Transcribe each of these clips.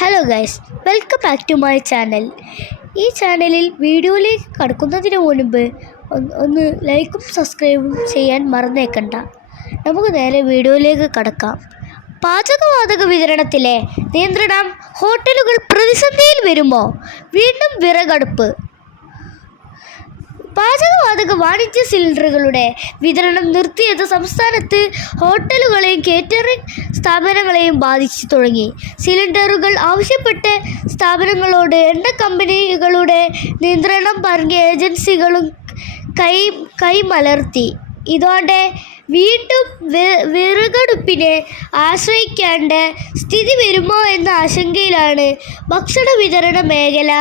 Hello guys, welcome back to my channel. ഈ ചാനലിൽ വീഡിയോയിലേക്ക് കടക്കുന്നതിന് മുൻപ് ഒന്ന് ലൈക്കും സബ്സ്ക്രൈബും ചെയ്യാൻ മറന്നേക്കണ്ട. നമുക്ക് നേരെ വീഡിയോയിലേക്ക് കടക്കാം. പാചകവാതക വിതരണത്തിലെ നിയന്ത്രണം ഹോട്ടലുകൾ പ്രതിസന്ധിയിൽ വരുമോ? വീണ്ടും വിറകടുപ്പ്. പാചകവാതക വാണിജ്യ സിലിണ്ടറുകളുടെ വിതരണം നിർത്തിയത് സംസ്ഥാനത്ത് ഹോട്ടലുകളെയും കേറ്ററിംഗ് സ്ഥാപനങ്ങളെയും ബാധിച്ചു തുടങ്ങി. സിലിണ്ടറുകൾ ആവശ്യപ്പെട്ട് സ്ഥാപനങ്ങളോട് എണ്ണ കമ്പനികളുടെ നിയന്ത്രണം പറഞ്ഞ ഏജൻസികളും കൈമലർത്തി. ഇതോടെ വീണ്ടും വിറകടുപ്പിനെ ആശ്രയിക്കേണ്ട സ്ഥിതി വരുമോ എന്ന ആശങ്കയിലാണ് ഭക്ഷണ വിതരണ മേഖല.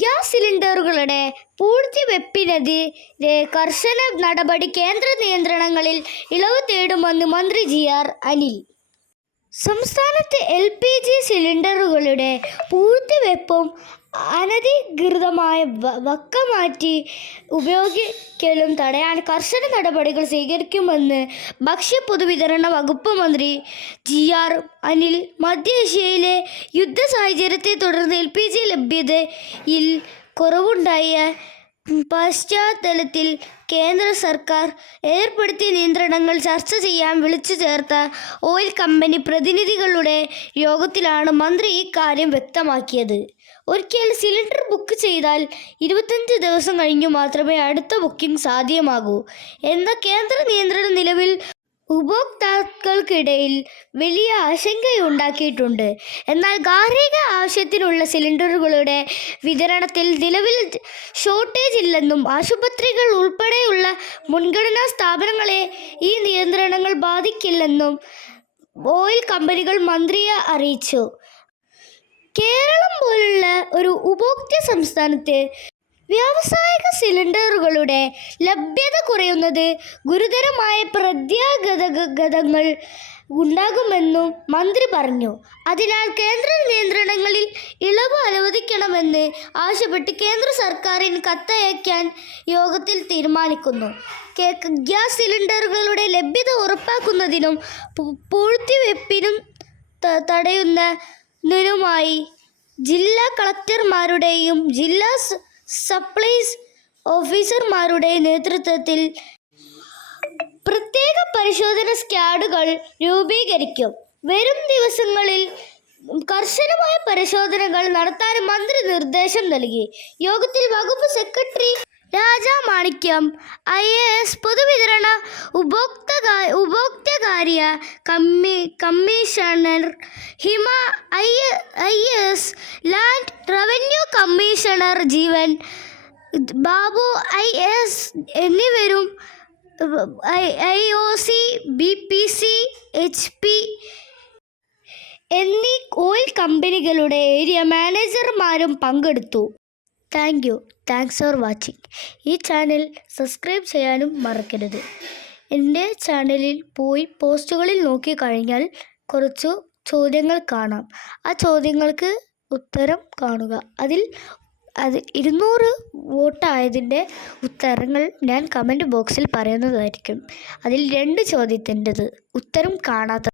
ഗ്യാസ് സിലിണ്ടറുകളുടെ പൂഴ്ത്തിവെപ്പിനെതിരെ കർശന നടപടി. കേന്ദ്ര നിയന്ത്രണങ്ങളിൽ ഇളവ് തേടുമെന്ന് മന്ത്രി ജി.ആർ. അനിൽ. സംസ്ഥാനത്ത് LPG സിലിണ്ടറുകളുടെ പൂഴ്ത്തിവെപ്പും അനധികൃതമായ വക്കമാറ്റി ഉപയോഗിക്കലും തടയാൻ കർശന നടപടികൾ സ്വീകരിക്കുമെന്ന് ഭക്ഷ്യ പൊതുവിതരണ വകുപ്പ് മന്ത്രി ജി.ആർ. അനിൽ. മധ്യേഷ്യയിലെ യുദ്ധ സാഹചര്യത്തെ തുടർന്ന് LPG ലഭ്യതയിൽ കുറവുണ്ടായ പശ്ചാത്തലത്തിൽ കേന്ദ്ര സർക്കാർ ഏർപ്പെടുത്തിയ നിയന്ത്രണങ്ങൾ ചർച്ച ചെയ്യാൻ വിളിച്ചു ചേർത്ത ഓയിൽ കമ്പനി പ്രതിനിധികളുടെ യോഗത്തിലാണ് മന്ത്രി ഇക്കാര്യം വ്യക്തമാക്കിയത്. ഒരിക്കൽ സിലിണ്ടർ ബുക്ക് ചെയ്താൽ 25 ദിവസം കഴിഞ്ഞു മാത്രമേ അടുത്ത ബുക്കിംഗ് സാധ്യമാകൂ എന്ന കേന്ദ്ര നിയന്ത്രണം നിലവിൽ ഉപഭോക്താക്കൾക്കിടയിൽ വലിയ ആശങ്കയുണ്ടാക്കിയിട്ടുണ്ട്. എന്നാൽ ഗാർഹിക ആവശ്യത്തിനുള്ള സിലിണ്ടറുകളുടെ വിതരണത്തിൽ നിലവിൽ ഷോർട്ടേജ് ഇല്ലെന്നും ആശുപത്രികൾ ഉൾപ്പെടെയുള്ള മുൻഗണനാ സ്ഥാപനങ്ങളെ ഈ നിയന്ത്രണങ്ങൾ ബാധിക്കില്ലെന്നും ഓയിൽ കമ്പനികൾ മന്ത്രിയെ അറിയിച്ചു. കേരളം പോലുള്ള ഒരു ഉപഭോക്തൃ സംസ്ഥാനത്ത് വ്യാവസായിക സിലിണ്ടറുകളുടെ ലഭ്യത കുറയുന്നത് ഗുരുതരമായ പ്രത്യാഘാതങ്ങൾ ഉണ്ടാകുമെന്നും മന്ത്രി പറഞ്ഞു. അതിനാൽ കേന്ദ്ര നിയന്ത്രണങ്ങളിൽ ഇളവ് അനുവദിക്കണമെന്ന് ആവശ്യപ്പെട്ട് കേന്ദ്ര സർക്കാരിന് കത്തയക്കാൻ യോഗത്തിൽ തീരുമാനിക്കുന്നു. ഗ്യാസ് സിലിണ്ടറുകളുടെ ലഭ്യത ഉറപ്പാക്കുന്നതിനും പൂഴ്ത്തിവെപ്പിനും തടയുന്നതിനുമായി ജില്ലാ കളക്ടർമാരുടെയും ജില്ലാ സപ്ലൈസ് ഓഫീസർമാരുടെയും നേതൃത്വത്തിൽ പ്രത്യേക പരിശോധന സ്ക്വാഡുകൾ രൂപീകരിക്കും. വരും ദിവസങ്ങളിൽ കർശനമായ പരിശോധനകൾ നടത്താനും മന്ത്രി നിർദ്ദേശം നൽകി. യോഗത്തിൽ വകുപ്പ് സെക്രട്ടറി രാജാമാണിക്യം, IAS, പൊതുവിതരണ ഉപഭോക്തൃകാര്യ കമ്മീഷണർ ഹിമ, IAS land revenue commissioner Jeevan Babu IAS എന്നിവരും IOC, BPC, HP എന്നീ ഓയിൽ കമ്പനികളുടെ ഏരിയ മാനേജർമാരും പങ്കെടുത്തു. Thanks for watching. ഈ ചാനൽ സബ്സ്ക്രൈബ് ചെയ്യാനും മറക്കരുത്. എൻ്റെ ചാനലിൽ പോയി പോസ്റ്റുകളിൽ നോക്കിക്കഴിഞ്ഞാൽ കുറച്ചു ചോദ്യങ്ങൾ കാണാം. ആ ചോദ്യങ്ങൾക്ക് ഉത്തരം കാണുക. അതിൽ 200 വോട്ടായതിൻ്റെ ഉത്തരങ്ങൾ ഞാൻ കമൻറ്റ് ബോക്സിൽ പറയുന്നതായിരിക്കും. അതിൽ 2 ചോദ്യത്തിൻ്റെത് ഉത്തരം കാണാത്ത